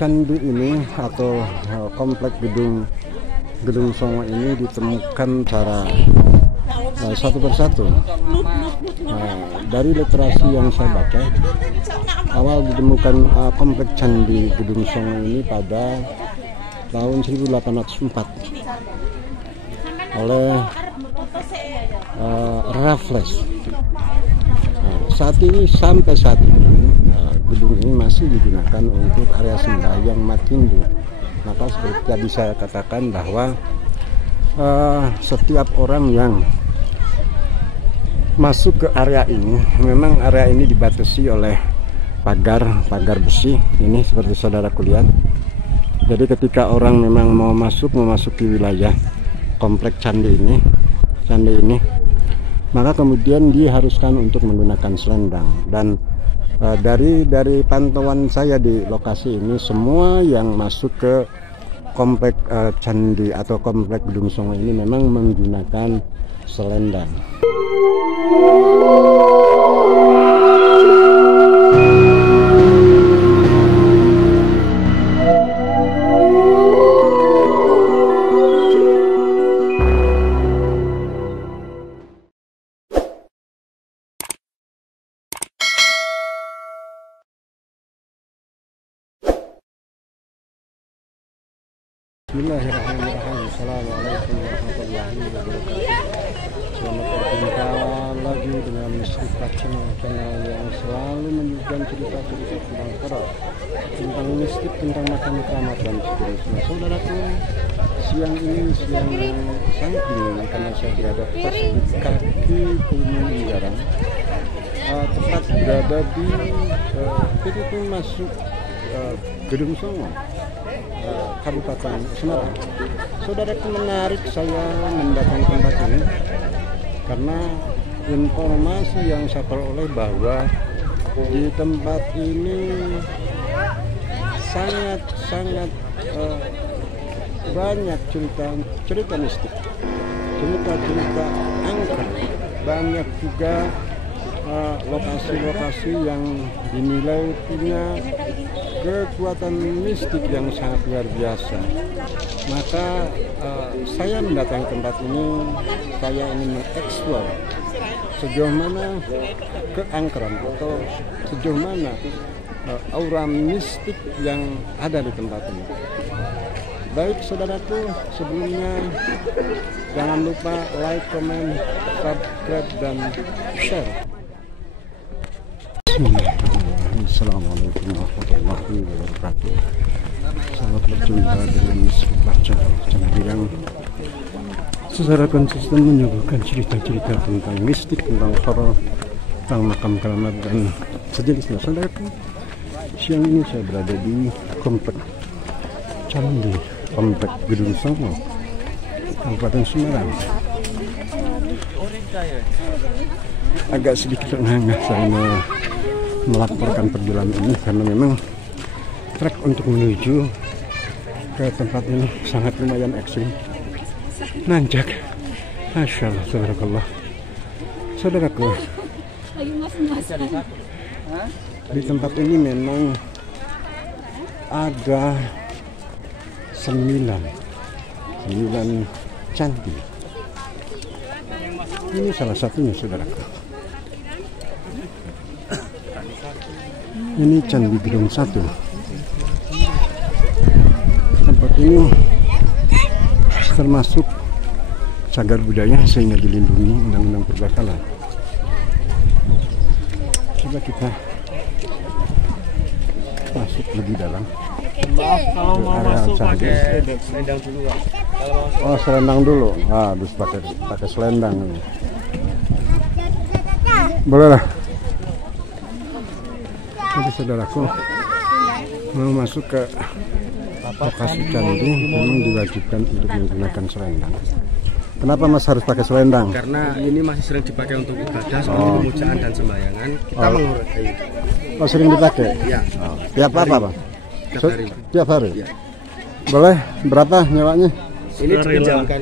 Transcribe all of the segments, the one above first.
candi ini atau komplek Gedung Songo ini ditemukan secara satu persatu. Dari literasi yang saya baca, awal ditemukan komplek candi Gedung Songo ini pada tahun 1804 oleh Raffles. Sampai saat ini gedung ini masih digunakan untuk area sembahyang umat Hindu. Maka seperti tadi saya katakan bahwa setiap orang yang masuk ke area ini, memang area ini dibatasi oleh pagar besi ini seperti saudaraku lihat. Jadi ketika orang memang mau memasuki wilayah komplek candi ini, maka kemudian diharuskan untuk menggunakan selendang. Dan dari pantauan saya di lokasi ini, semua yang masuk ke komplek candi atau komplek Gedung Songo ini memang menggunakan selendang. Bismillahirrahmanirrahim. Assalamualaikum warahmatullahi wabarakatuh. Selamat berjumpa lagi dengan Mistrika channel yang selalu menyuguhkan cerita-cerita tentang horor, tentang mistik, tentang makam keramat dan seterusnya. Saudaraku, siang ini siang yang sangat dingin karena saya berada pas di kaki Gunung Ungaran, tepat berada di pintu masuk Gedung Songo, Kabupaten Semarang. Saudaraku, menarik saya mendatangi tempat ini karena informasi yang saya peroleh bahwa di tempat ini sangat banyak cerita mistik, cerita angker, banyak juga lokasi-lokasi yang dinilai punya kekuatan mistik yang sangat luar biasa. Maka saya mendatangi tempat ini, saya ingin mengeksplor sejauh mana keangkeran atau sejauh mana aura mistik yang ada di tempat ini. Baik saudaraku, sebelumnya jangan lupa like, comment, subscribe, dan share. Assalamualaikum warahmatullahi wabarakatuh. Selamat berjumpa dengan Mistrika channel yang secara konsisten menyuguhkan cerita-cerita tentang mistik, tentang horor, tentang makam keramat dan sejenisnya. Saudaraku, siang ini saya berada di komplek candi, komplek Gedung Songo, Kabupaten Semarang. Agak sedikit terengah saya melaporkan perjalanan ini karena memang trek untuk menuju ke tempat ini sangat lumayan ekstrim, nanjak. Masya Allah, tabarakallah. Saudaraku, di tempat ini memang ada 9 candi. Ini salah satunya, saudaraku. Ini Candi Gedung 1. Tempat ini termasuk cagar budaya sehingga dilindungi Undang-Undang Purbakala. Coba kita masuk lebih dalam. Maaf kalau mau masuk pakai selendang dulu. Oh, selendang dulu. Harus pakai selendang ini. Boleh lah. Jadi saudaraku, mau masuk ke lokasi candi memang diwajibkan untuk menggunakan selendang. Kenapa Mas harus pakai selendang? Karena ini masih sering dipakai untuk ibadah seperti pemujaan dan sembayangan. Kita mengurangi. Oh, sering dipakai? Iya. Tiap apa, Pak? Tiap hari. Tiap hari? Ya. Boleh, berapa nyewanya? Ini dipinjamkan.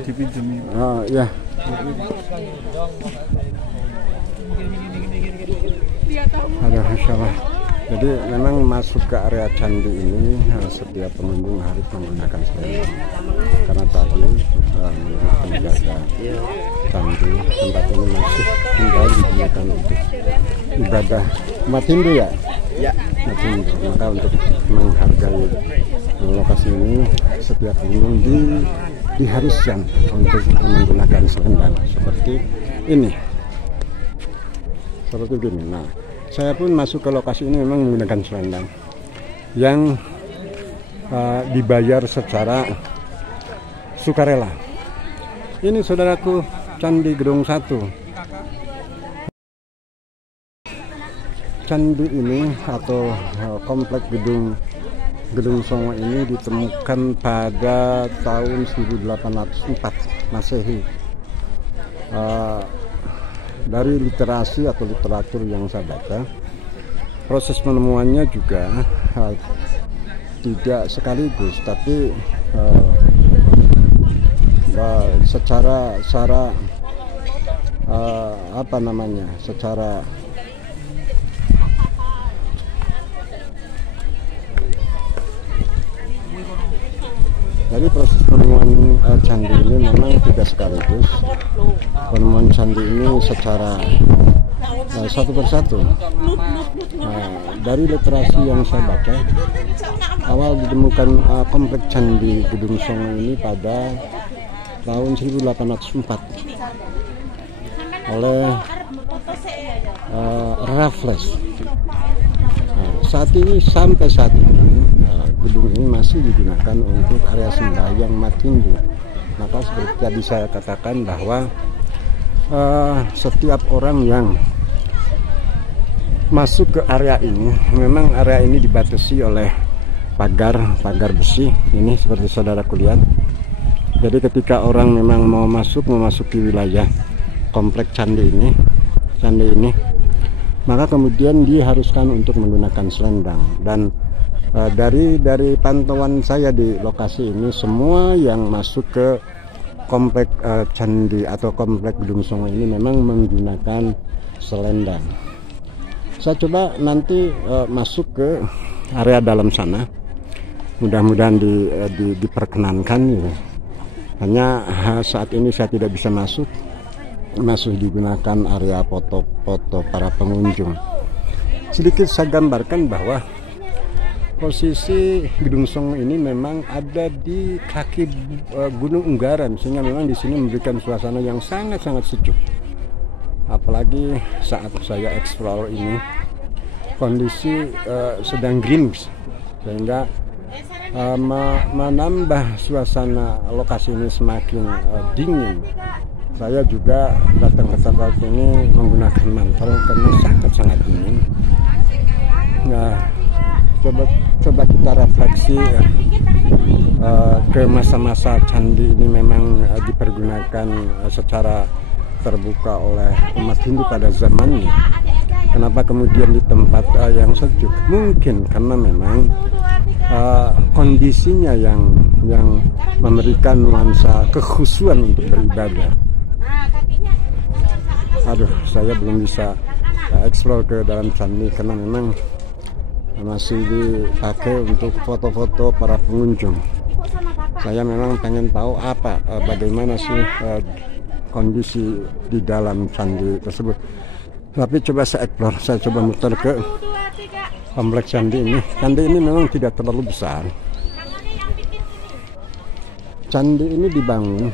Oh, iya. Ada masalah Jadi memang masuk ke area candi ini setiap pengunjung harus menggunakan selendang. Karena tadi menurut penjaga candi, tempat ini masih kembali digunakan untuk ibadah umat Hindu ya. Umat Hindu. Maka untuk menghargai lokasi ini, setiap pengunjung diharuskan untuk menggunakan selendang seperti ini. Seperti ini. Nah, saya pun masuk ke lokasi ini memang menggunakan selendang yang dibayar secara sukarela. Ini saudaraku, Candi Gedong 1. Candi ini atau komplek Gedung Songo ini ditemukan pada tahun 1804 Masehi. Dari literasi atau literatur yang saya baca, proses penemuannya juga tidak sekaligus, tapi secara jadi proses penemuan candi ini memang tidak sekaligus. Penemuan candi ini secara satu persatu. Dari literasi yang saya baca, awal ditemukan komplek Candi Gedung Songo ini pada tahun 1804 oleh Raffles. Sampai saat ini gedung ini masih digunakan untuk area sembahyang umat Hindu. Maka seperti tadi saya katakan bahwa setiap orang yang masuk ke area ini, memang area ini dibatasi oleh pagar besi ini seperti saudaraku lihat. Jadi ketika orang memang mau memasuki wilayah komplek candi ini, maka kemudian diharuskan untuk menggunakan selendang. Dan dari pantauan saya di lokasi ini, semua yang masuk ke komplek candi atau komplek Gedung Songo ini memang menggunakan selendang. Saya coba nanti masuk ke area dalam sana, mudah-mudahan diperkenankan ya. Hanya saat ini saya tidak bisa masuk, masih digunakan area foto-foto para pengunjung. Sedikit saya gambarkan bahwa posisi Gedung Songo ini memang ada di kaki Gunung Unggaran, sehingga memang di sini memberikan suasana yang sangat-sangat sejuk. Apalagi saat saya explore ini, kondisi sedang gerimis, sehingga menambah suasana lokasi ini semakin dingin. Saya juga datang ke tempat ini menggunakan mantel karena sangat-sangat dingin. Nah, coba kita refleksi ke masa-masa candi ini memang dipergunakan secara terbuka oleh umat Hindu pada zamannya. Kenapa kemudian di tempat yang sejuk? Mungkin karena memang kondisinya yang memberikan nuansa kekhusyuan untuk beribadah. Aduh, saya belum bisa explore ke dalam candi karena memang masih dipakai untuk foto-foto para pengunjung. Saya memang pengen tahu bagaimana sih kondisi di dalam candi tersebut. Tapi coba saya explore, saya coba muter ke kompleks candi ini. Candi ini memang tidak terlalu besar. Candi ini dibangun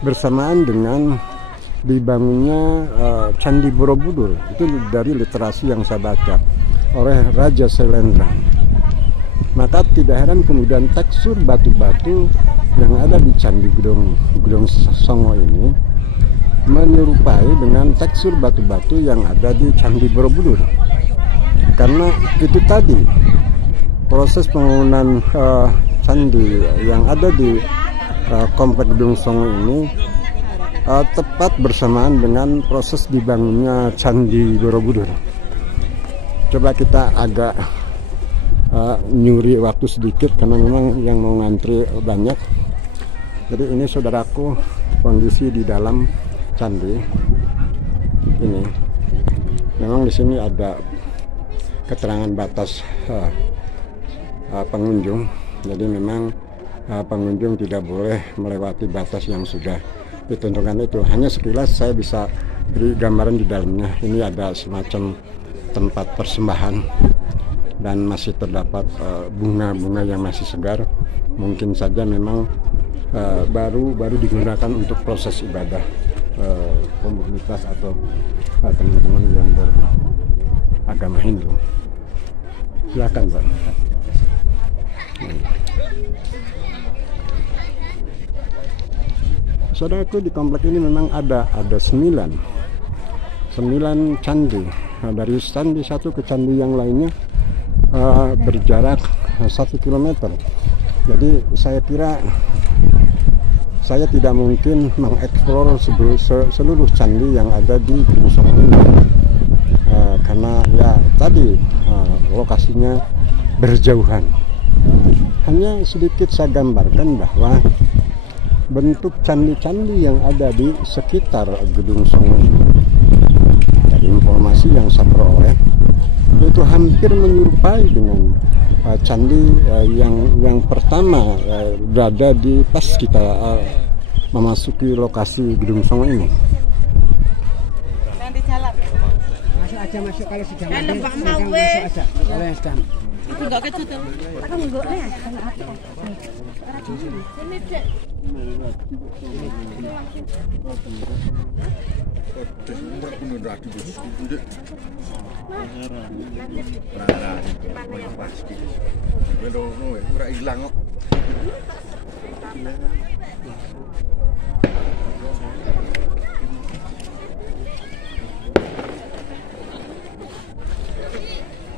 bersamaan dengan dibangunnya Candi Borobudur. Itu dari literasi yang saya baca oleh Raja Sailendra. Maka tidak heran kemudian tekstur batu-batu yang ada di Candi Gedong Songo ini menyerupai dengan tekstur batu-batu yang ada di Candi Borobudur. Karena itu tadi proses pembangunan candi yang ada di komplek Gedong Songo ini tepat bersamaan dengan proses dibangunnya Candi Borobudur. Coba kita agak nyuri waktu sedikit karena memang yang mau ngantri banyak. Jadi ini saudaraku kondisi di dalam candi ini. Memang di sini ada keterangan batas pengunjung. Jadi memang pengunjung tidak boleh melewati batas yang sudah ditentukan itu. Hanya sekilas saya bisa beri gambaran di dalamnya. Ini ada semacam tempat persembahan dan masih terdapat bunga-bunga yang masih segar. Mungkin saja memang baru digunakan untuk proses ibadah komunitas atau teman-teman yang beragama Hindu. Silakan, Pak. Saudaraku, di komplek ini memang ada 9 candi. Dari candi satu ke candi yang lainnya berjarak 1 kilometer. Jadi saya kira saya tidak mungkin mengeksplor seluruh candi yang ada di Gunung Songong ini, karena ya tadi lokasinya berjauhan. Hanya sedikit saya gambarkan bahwa bentuk candi-candi yang ada di sekitar Gedung Songong ini, dari informasi yang saya peroleh, itu hampir menyerupai dengan candi yang pertama berada di pas kita memasuki lokasi Gedung Songong ini. Masuk aja, masuk kalau sudah masuk aja. Kalau yang sedang. Itu enggak kecut. Aku enggaknya ini dek.